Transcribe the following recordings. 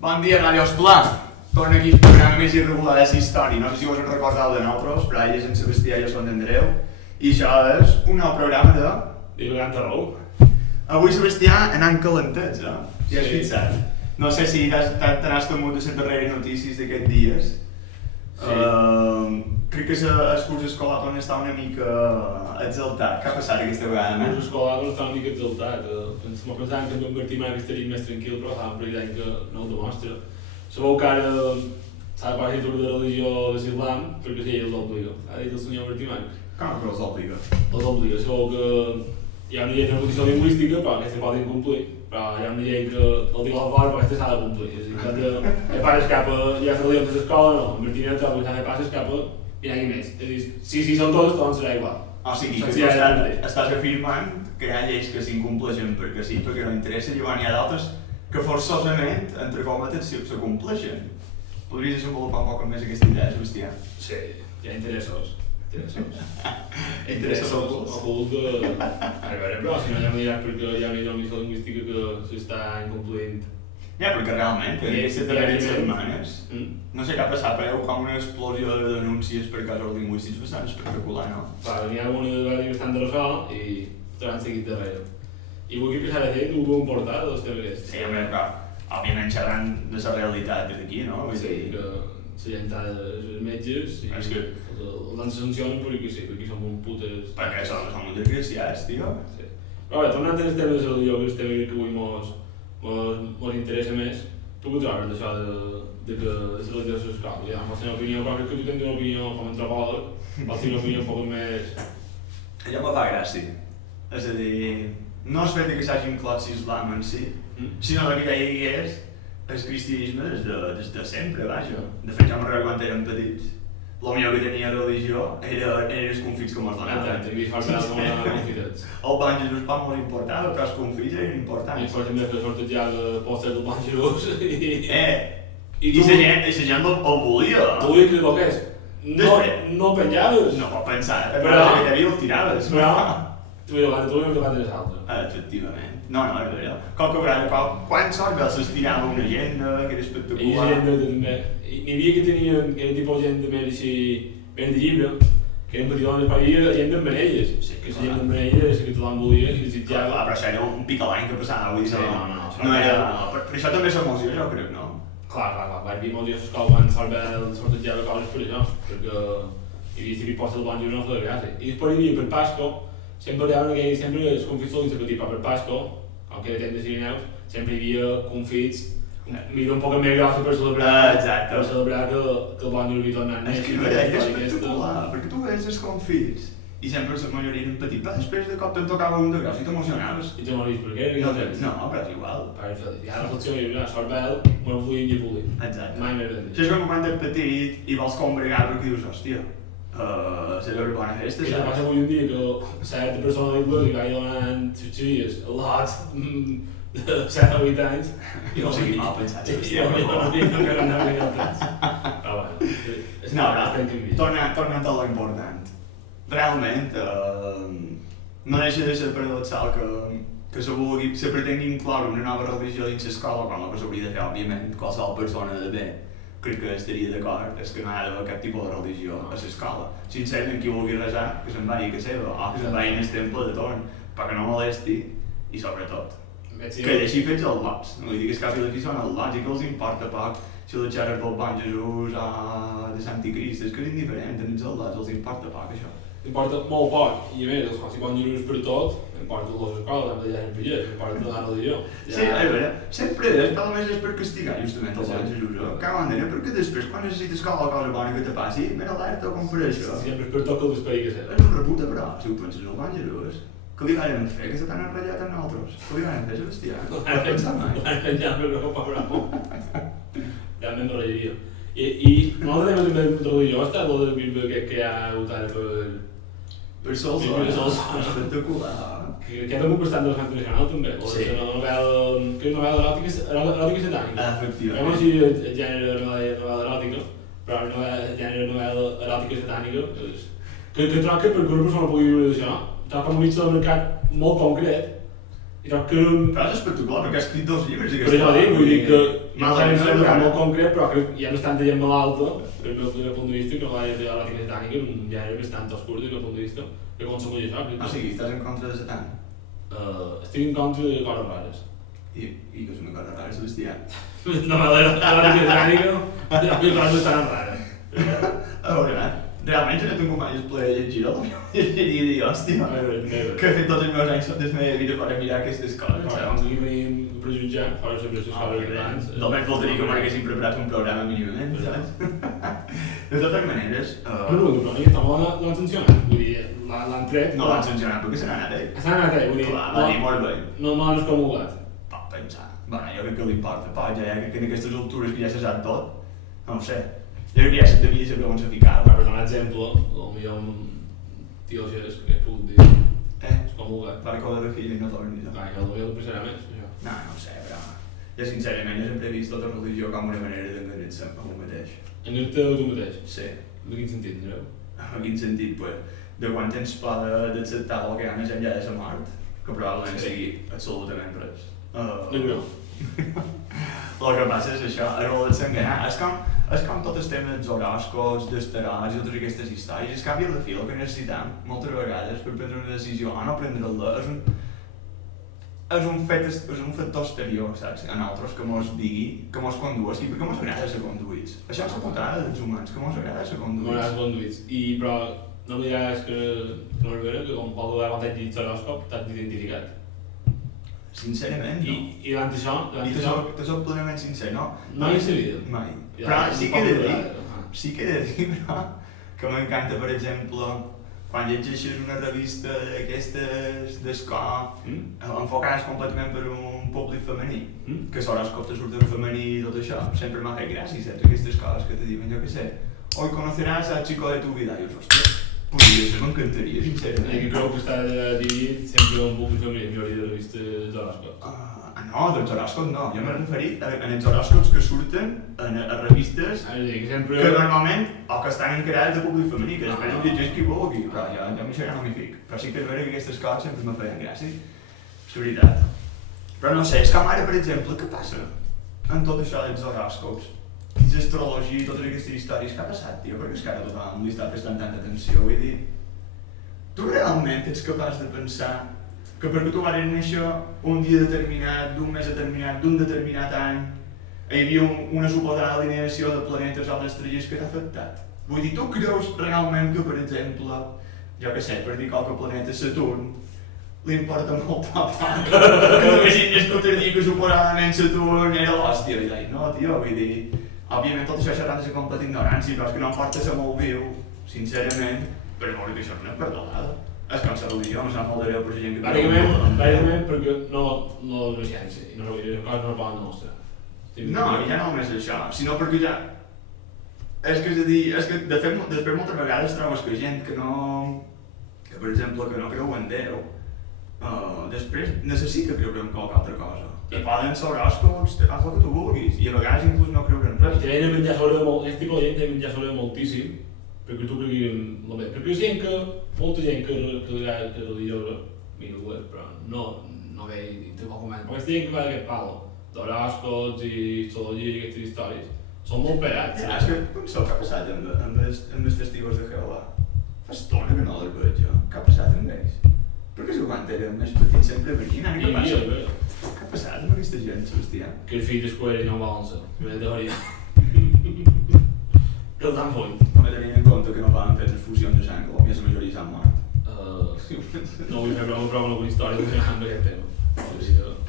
Bon dia, Ràdio Esplà. Torna aquí el programa més irregular de la història. No sé si us en recordeu de nosaltres, però ell és en Sebastià i jo som d'Andreu. I això és un nou programa de... Divagant de raó. Avui, Sebastià, anant calentets, eh? Ja has Sí. fixat. No sé si t'has temut de les darreres notícies d'aquests dies. Sí. Crec que el curs escolar torna a estar una mica exaltat. Què ha passat aquesta vegada, El no? curs escolar no està una mica exaltat. Pensàvem que en convertim que estaríem més tranquil, però fa un parell d'anys que no ho demostra. Sabeu que ara s'ha de passar el de religió de l'Islam, perquè sí, els obliga. Ha dit el senyor Martí Marc. Com que els obliga? Els obliga. Sabeu que hi ha una llei de competició lingüística, però aquesta poden complir. Però hi ha una llei que el diu al fort, però aquesta s'ha de complir. És a dir, que ja passes cap a... ja fer religió a l'escola, no. En Martinet el que passes cap a... i n'hi ha més. És a dir, si són tots, doncs serà igual. O sigui, que Sí, tu ja estàs afirmant que hi ha lleis que s'incompleixen perquè sí, perquè no interessa, i llavors n'hi ha d'altres que forçosament, entre cometes, s'acompleixen. Podries desenvolupar un poc més aquesta idea, Sebastià? Sí, hi ha interessos. Interessos ocults. Ocults que... A veure, però si no ja m'he mirat perquè hi ha una ideologia lingüística que s'està incomplint. Ja, perquè realment, en aquestes darreres setmanes, no sé què ha passat, però hi ha com una explosió de denúncies per casos lingüístics bastant espectacular, no? Clar, n'hi ha alguna de vegades bastant de ressò i t'han seguit darrere. I avui que s'ha de fer, tu ho portar dels temes aquests. Sí, home, però, òbviament xerrant de la realitat des d'aquí, no? Vull Sí, dir, que la gentada dels metges i És que- els sancionen perquè sí, perquè són molt putes... perquè som uns desgraciats, tio. Sí. Però bé, tornant als temes de religió, que és el tema que avui mos interessa més, tu què trobes d'això de que la religió s'escola? Ja, vols tenir una opinió, però crec que tu tens una opinió com a antropòleg, vols tenir una opinió un poc més... Allò me fa gràcia. És a dir, no és fet que s'hagi inclòs l'islam en si, sinó que ja hi hagués el cristianisme des de sempre, vaja. De fet, ja me'n recordo quan érem petits. El millor que tenia religió eren els confits que mos donaven. Exacte, i fa veure com a confidents. El Bon Jesús pa molt importava, però els confits eren I importants. per també fer sortejar el pòster del Bon Jesús i... I la gent el volia. Tu vull que li toqués. Després. No penjaves. No pot pensar, Però- que t'havia els tiraves. Però... Tu vull tocar de l'altre. Efectivament. No, és veritat. Qualque vegada, quan sort que s'estirava una agenda, que era I espectacular. gent també. N'hi havia que tenien, que era tipus gent més així, més de llibre, que eren petitones, però hi havia gent amb manelles. Sí, que clar. la gent amb manelles, que tothom volia i desitjava. Clar, però això era un pic a l'any que passava, vull dir, Sí, no, no, no era... Per això també s'emoció, jo crec, no? Clar, vaig dir molts dies a l'escola quan Salbel sortejava coses per això, perquè hi havia estat posta del bon llibre no feia gràcia. I després hi havia per Pasco, sempre hi havia aquell, sempre els confits solien ser petits, però per Pasco, com que era temps de Sirineus, sempre hi havia confits mida un poc més grossa per celebrar, Exacte. per celebrar que el bon llibre havia tornat És que no era espectacular, perquè tu veies els confits i sempre la majoria eren petits, però després de cop te'n tocava un de gros i t'emocionaves. I te moris per què? No, però és igual. Ja reflexiono i Sorbel, me lo volien i volia. Exacte. Mai més ben Això és quan ets petit i vols combregar perquè dius, hòstia, celebra bona festa, I passa avui en dia que certa persona de l'inglès que ha donant xutxeries a lots de 7 o 8 anys I no sigui mal pensat, Sebastià, no però- dic que no anava a temps. Però bueno, Tornant a lo important. Realment, no deixa de ser paradoxal que se pretengui incloure una nova religió dins l'escola, quan el que s'hauria de fer, òbviament, qualsevol persona de bé crec que estaria d'acord, és que no ha d'haver cap tipus de religió a l'escola. Sincerament, qui vulgui resar, que se'n vagi a casa seva, o que se'n vagi al temple de torn, perquè no molesti, i sobretot, que deixi fets els lots. No vull dir que és cap i la fi són els lots i que els importa poc si les xerres del Bon Jesús o de Santicrist, és que és indiferent, els lots els importa poc, això. Importa molt poc, i a més, si bon llibres per tot, importa les escoles, hem de llegir per llest, importa la religió. Sí, és veritat. Sempre és, però només és per castigar justament els Bon Jesús. Que mandena, perquè després, quan necessites qualque cosa bona que te passi, mira alerta com per això. Sempre és per tot que el despegui que És una reputa, però, si ho penses al Bon Jesús, què li varen fer, que se t'han enrotllat amb nosaltres? Què li varen fer, Sebastià? No ho pensat mai. Ja me lo bravo. Ja m'enrotllaria. I nosaltres també de religió està el de Bíblia que ha votat Per sols, Per sols. espectacular. que ha tingut bastant de internacional també. Sí. La novel·la, que és una novel·la eròtica satànica. Efectivament. No sé el gènere de novel·la eròtica, però el gènere de novel·la eròtica satànica que troca perquè una persona pugui viure d'això, troca un nicho de mercat molt concret I trobo que era un... Però és espectacular, perquè ha escrit 2 llibres. Però jo dic, vull dir que no sabem si és molt no. concret, però que hi ha bastanta gent malalta, des del meu punt de vista, que no va de la titànica, un gènere bastant oscur des del punt de vista, que consum això. O sigui, estàs en contra de Satan? Estic en contra de coses rares. I que és una cosa rara, Sebastià. No m'agrada la titànica, hi ha coses bastant rares. A veure, realment jo no tinc mai el plaer de llegir-ho, llegiria i dir, hòstia, que he fet tots els meus anys de la meva vida per mirar aquestes coses, Doncs saps? aquí venim prejutjant, fora sempre les coses grans. Només voldria que m'haguessin preparat un programa mínimament, saps? De totes maneres... Però aquesta moda no ha funcionat, vull dir, l'han tret... No l'han sancionat perquè se n'ha anat ell. S'ha anat, vull dir... Clar, va dir molt bé. No l'han excomulgat. Va pensar, bueno, jo crec que li importa, ja que en aquestes altures que ja se sap tot, no ho sé. Jo crec que ja devia saber on se ficava. Per donar un exemple, potser un tio que es puc dir, excomulgat. Va recordar de fill i no tornis a... Clar, que potser el pensarà més, això. No, no ho sé, però... Jo sincerament sempre he vist tota religió com una manera d'enganyar-se amb un mateix. Enganyar-te a tu mateix? Sí. En quin sentit, mireu? En quin sentit, pues, de quan tens por d'acceptar el que hi ha més enllà de la mort, que probablement sigui absolutament res. No. El que passa és això, és el de s'enganyar. És com tot el tema dels horòscops, dels tarots i totes aquestes històries. És que al de fi el que necessitem, moltes vegades, per prendre una decisió o no prendre-la, és un factor exterior, saps? A nosaltres que mos digui, que mos conduïssi, perquè mos agrada ser conduïts. Això és la putada dels humans, que mos agrada ser conduïts. M'agrada ser conduïts. Però no em diràs que no és vera, que com pot veure quan t'has llegit l'horòscop, t'has identificat. Sincerament, no. I davant això... I te soc plenament sincer, no? Mai en la vida. Mai. Ja, Però sí que he de dir, Ah. sí que he de dir, però, que m'encanta, per exemple, quan llegeixes una revista d'aquestes d'escola, enfocades completament per un públic femení, que l'horòscop te surt en femení i tot això, sempre m'ha fet gràcia, saps? Aquestes coses que te diuen, jo què sé, hoy conoceràs al chico de tu vida, i dius, hòstia, podria ser, m'encantaria, sincerament. I que creu que està dividit sempre un públic femení, en majoria de revistes d'horòscops. No, dels horòscops no, jo m'he referit a els horòscops que surten a revistes Que sempre... que normalment o que estan encarades de públic femení, que després ho llegeix qui vulgui, però jo amb això ja no m'hi fic. Però sí que és vera que aquestes coses sempre me feien gràcia, és veritat. Però no sé, és com ara, per exemple, què passa en tot això dels horòscops? L'astrologia i totes aquestes històries, què ha passat, tio? Perquè és que ara tothom li està prestant tanta atenció, vull dir... Tu realment ets capaç de pensar que perquè tu vares néixer un dia determinat, d'un mes determinat, d'un determinat any, hi havia una suposada alineació de planetes o d'estrelles que t'ha afectat? Vull dir, tu creus realment que, per exemple, jo què sé, per dir qualque planeta, Saturn, li importa molt papa, que t'imagines nascut a dir que suposadament Saturn era l'hòstia, i dic, no, tio, vull dir, òbviament tot això serà de ser completa ignorància, però és que no em porta a ser molt viu, sincerament, però molt que això és una perdonada. És com la religió, em sap molt de greu per la gent que... Bàsicament perquè no és una ciència i les coses no es poden demostrar. No, ja no només això, sinó perquè ja... És que, és a dir, és que de fet, després moltes vegades trobes que gent que no... que per exemple, que no creu en Déu, després necessita creure en qualque altra cosa. I poden ser horòscops, fas el que tu vulguis, i a vegades inclús no creure en res. T'he de menjar sobre molt, aquest tipus de gent t'he de menjar sobre moltíssim, perquè tu creguis en el bé. Perquè és gent que, molta gent que és religiosa, mira ho és, però no ve i té poc moment. Perquè aquesta gent que va d'aquest palo, d'horòscops i astrologia i aquestes històries, són molt pegats. Ja, és que penseu què ha passat amb els testigos de Jehovà. Fa estona que no els veig jo. Què ha passat amb ells? Perquè és que quan érem més petits sempre venien, ara què passa? Què ha passat amb aquesta gent, Sebastià? Que els fills d'escola no volen ser, me teoria. Que el tan foll. Home, tenint en compte que no poden fer transfusions de sang, o més la majoria s'han mort. No vull fer prou alguna història amb aquest tema.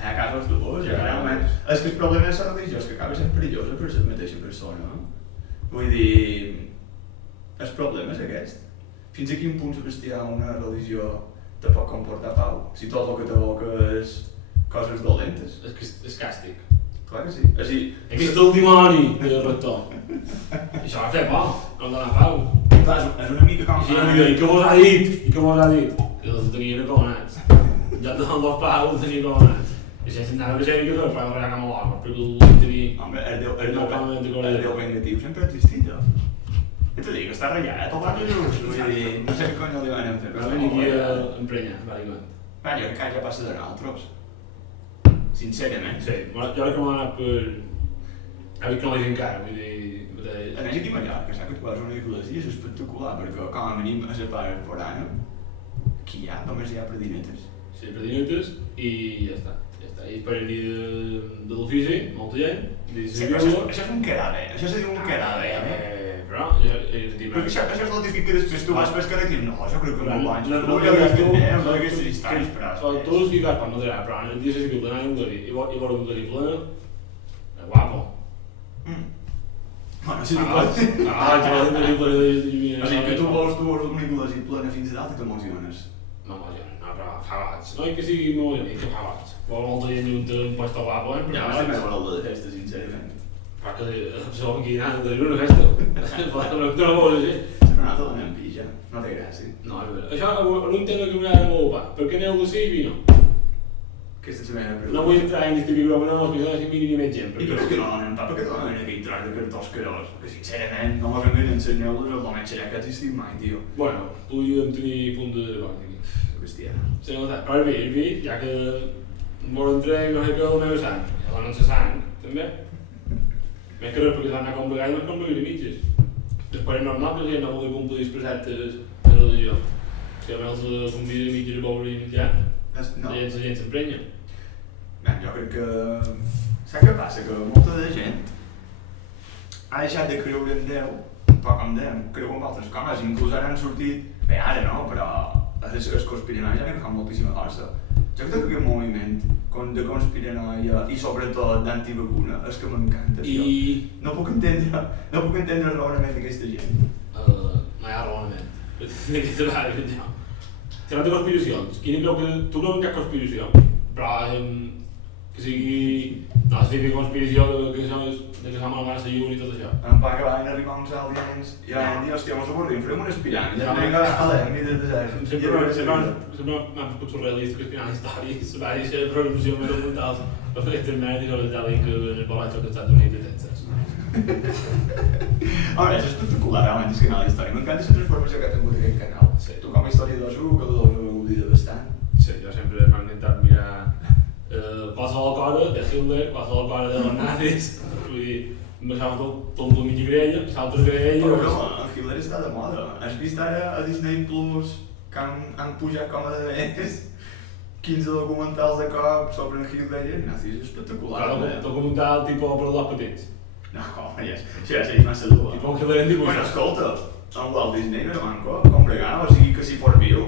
Hi ha casos durs, realment. És que el problema és la religió, és que acaba sent perillosa per la mateixa persona. Vull dir, el problema és aquest. Fins a quin punt, Sebastià, una religió te pot comportar pau, si tot el que t'evoca és coses dolentes? És que és càstig. Clar que sí. Així... Aquest és el dimoni del rector. Això va fer por, no em dona pau. Clar, és una mica com... I què vos ha dit? I què vos ha dit? Que els tenien acolonats. Ja et donen dos pau, els tenien acolonats. I sense anar a que fer, però no com a l'home, perquè el tenia... Home, el Déu vengatiu sempre ha existit, jo. I t'ho dic, està ratllat, el vaig just, vull dir, no sé què cony li van fer, Però venir aquí a emprenyar, bàsicament. Va, jo crec que ja passa de nosaltres. sincerament. Sí, jo crec que m'ha anat per... Ha vist que no l'he fet encara, vull dir... A més, aquí a Mallorca, saps que tu vas a una església, és espectacular, perquè com a mínim a la part forana, aquí només hi ha predinetes. Sí, predinetes i ja està. I per el dia de l'ofici, molta gent, Sí, però això és un quedar-bé, això se diu un quedar-bé. Però, perquè això és el típic que després tu vas pescar i dius, no, jo crec que no ho vaig, no ja ho entenem, no d'aquestes històries, però... Tu els dius, quan no t'agrada, però en el dia que plena i veure un dia plena, guapo. Bueno, si tu pots... Jo l'he de plena de... O sigui que tu vols una iglesia plena fins a dalt i t'emociones. M'emociono, no, però fa baix. No que sigui m'emociono, que fa baix. Vol molta gent junta un puesto guapo, Ja m'estic més valor de festa, sincerament. Però que segon que anant de una festa. No la vols dir. Sempre anat a la meva pija, no té gràcia. No, és veritat. Això en un tema que m'agrada molt, pa. Per què aneu d'ací i vino? Aquesta és la meva pregunta. No vull entrar en este micro, no, que no sigui ni més gent. I per què no donen, pa? Per què donen aquell tros de cartons carós? Que sincerament, no mos enganyem els neules el més xerec que ha existit mai, tio. Bueno, podríem tenir punt de d'acord aquí. Bèstia. Se nota. Però el vi, ja que mos entrem, no sé què, la meva sang. Ja donen la sang, també. Més que res perquè s'han anat com vegades, més com vegades mitges. Després és normal que la gent no vulgui complir els preceptes de religió. Si almenys els convida mitges a veure i menjar, la gent s'emprenya. Bé, jo crec que... Saps què passa? Que molta de gent ha deixat de creure en Déu, un poc com dèiem, creu en altres coses, inclús ara han sortit... Bé, ara no, però els conspiranois ja fan moltíssima força. Jo crec que aquest moviment de conspiranoia i sobretot d'antivacuna és que m'encanta, tio. No puc entendre el raonament d'aquesta gent. No hi ha raonament. D'aquesta vegada, jo. Si no té conspiracions, quina creu que... Tu creus en cap conspiració, però que sigui... No, és típica conspiració que som a la massa lliure i tot això. Em va que van arribar uns aliens i van dir, hòstia, mos avorrim, farem unes piràmides, vinga, alem, i des de zero. Sempre m'ha fotut surrealista que es piran històries, va dir ser programació més documentals per fer internet i sobre el link en el balatge dels Estats Units de Texas. Home, és espectacular, realment, és canal d'història. M'encanta la transformació que ha tingut aquest canal. Tu com a historiador segur que ho gaudir bastant. Sí, jo sempre m'he intentat mirar qualsevol cosa de Hitler, qualsevol cosa de los nazis, vull dir, em deixava tot el mig graella, altres graelles... Però no, el Hitler està de moda. Has vist ara a Disney Plus que han pujat com a de més 15 documentals de cop sobre en Hitler i els nazis, és espectacular. Documental tipus per als petits. No, home, això ja seria massa dur. Tipus un Hitler en dibuix. Bueno, escolta, en Walt Disney no era manco, com regava, o sigui que si fos viu,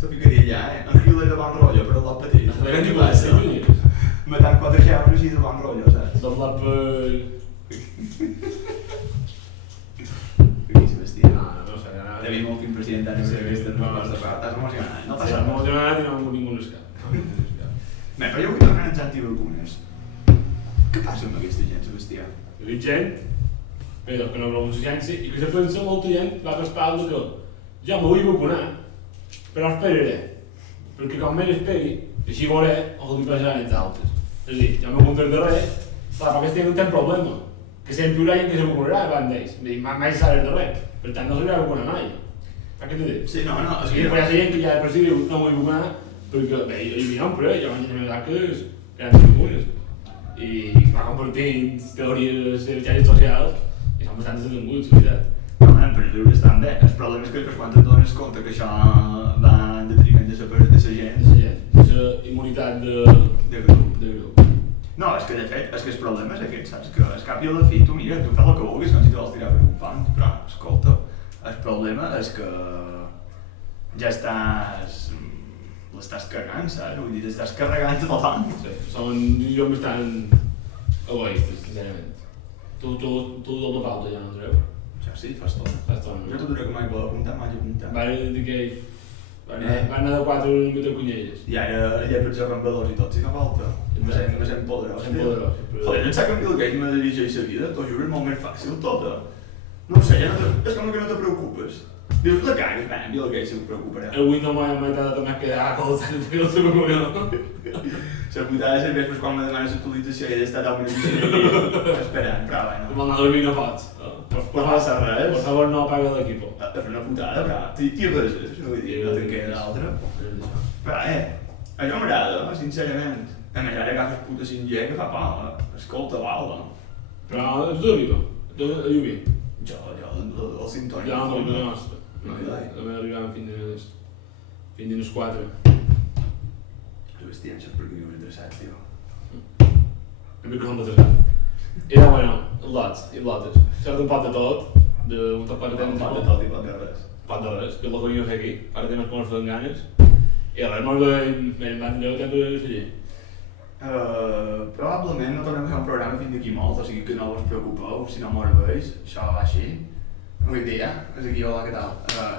te ficaria allà, en Hitler de bon rotllo, però el petit. Què passa? Matant 4 xavres així de bon rotllo, saps? Doblat per... Aquí se vestia. No sé, ara... Tenim l'últim president ara que aquesta cosa de part. Estàs emocionat, no passa res. Emocionat i no amb ningú escap. Bé, però jo vull tornar als antivacunes. Què passa amb aquesta gent, Sebastià? Hi ha gent, que no creu en la ciència, i que se pensa molta gent va per espalda que jo me vull vacunar, però esperaré, perquè com més esperi, així veuré el que passaran els altres. És a dir, jo me compro de res, clar, perquè aquest no té problema, que sempre hi haurà gent que se vacunarà davant d'ells, mai sabrà de res, per tant no s'haurà vacunar mai. Saps què t'he dit? Sí, no, és que hi ha gent que ja de per si diu no vull vacunar, perquè, bé, jo hi no, però jo vaig a que eren vacunes. I va compartint teories de les xarxes socials i són bastant desenvolups, la veritat. No, per riure estan bé. El problema és que després quan et dones compte que això va en detriment de la gent... La immunitat de grup. No, és que de fet, és que el problema és aquest, saps? Que al cap i a la fi, tu mira, tu fes el que vulguis, com si te vols tirar per un pont, però, escolta, el problema és que ja l'estàs cagant, saps? Vull dir, t'estàs carregant tothom. Sí, són decisions bastant egoistes, sincerament. Tu doble pauta ja no treu? Ja sí, fas tot. Jo t'ho diré que mai vol apuntar, mai apuntar. Van anar de 4 metre cunyelles. I ara hi ha per arrambadors i tot, si no falta. Me sent poderós. Joder, no saps que Bill Gates me dirigeix la vida, t'ho juro, és molt més fàcil tota. No ho sé, és com que no te preocupes. Dius, la cagues, bé, Bill Gates se'n preocuparà. Avui no m'ha inventat també quedar colzant perquè no se m'acuerdo. La putada de serveix quan me demanes actualització i he d'estar al minut esperant, però bueno. Quan anar a dormir no pots. No passa res. Per favor, no apaga l'equip. És una putada, però t'hi reses, no vull dir, no te'n queda d'altra. Però allò m'agrada, sincerament. A més, ara agafes puta 5G que fa pal, escolta l'alba. Però tu arriba, a lluvia. Jo, el sintònic. Ja no arriba la nostra. No hi ha. A mi arribàvem fins a les 4. Tu hòstia, això és perquè vius entre saps, tio. A mi que som de 3. I ja, bueno, lots, i lotes. Cert un pot de tot, d'un tot pot de temps. Pot de tot i pot de res. Pot de res, que és el que venim a fer aquí. Ara tenim com ens foten ganes. I res, molt bé, vam tenir temps de seguir. Probablement no tornem a fer un programa fins d'aquí molt, o sigui que no us preocupeu si no mos veus, això va així. Avui dia, és aquí, hola, què tal?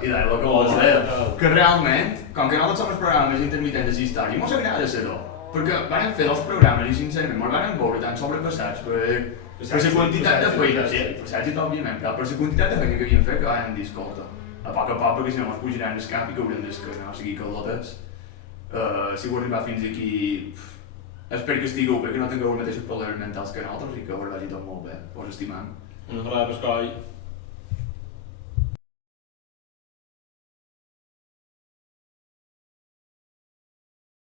I el que vols dir, que realment, com que nosaltres som els programes més intermitents de la història, mos agrada ser-ho. Perquè vam fer 2 programes i sincerament mos vam veure tan sobrepassats per la quantitat de feina, sí, passats i tot, òbviament, però per la quantitat de feina que havíem fet que vam dir, escolta, a poc, perquè si no mos pujaran el cap i que haurem d'escanar, o sigui que lotes, si heu arribat fins aquí, espero que estigueu bé, que no tingueu els mateixos problemes mentals que nosaltres i que us vagi tot molt bé, us estimam. Una frase de pescoll.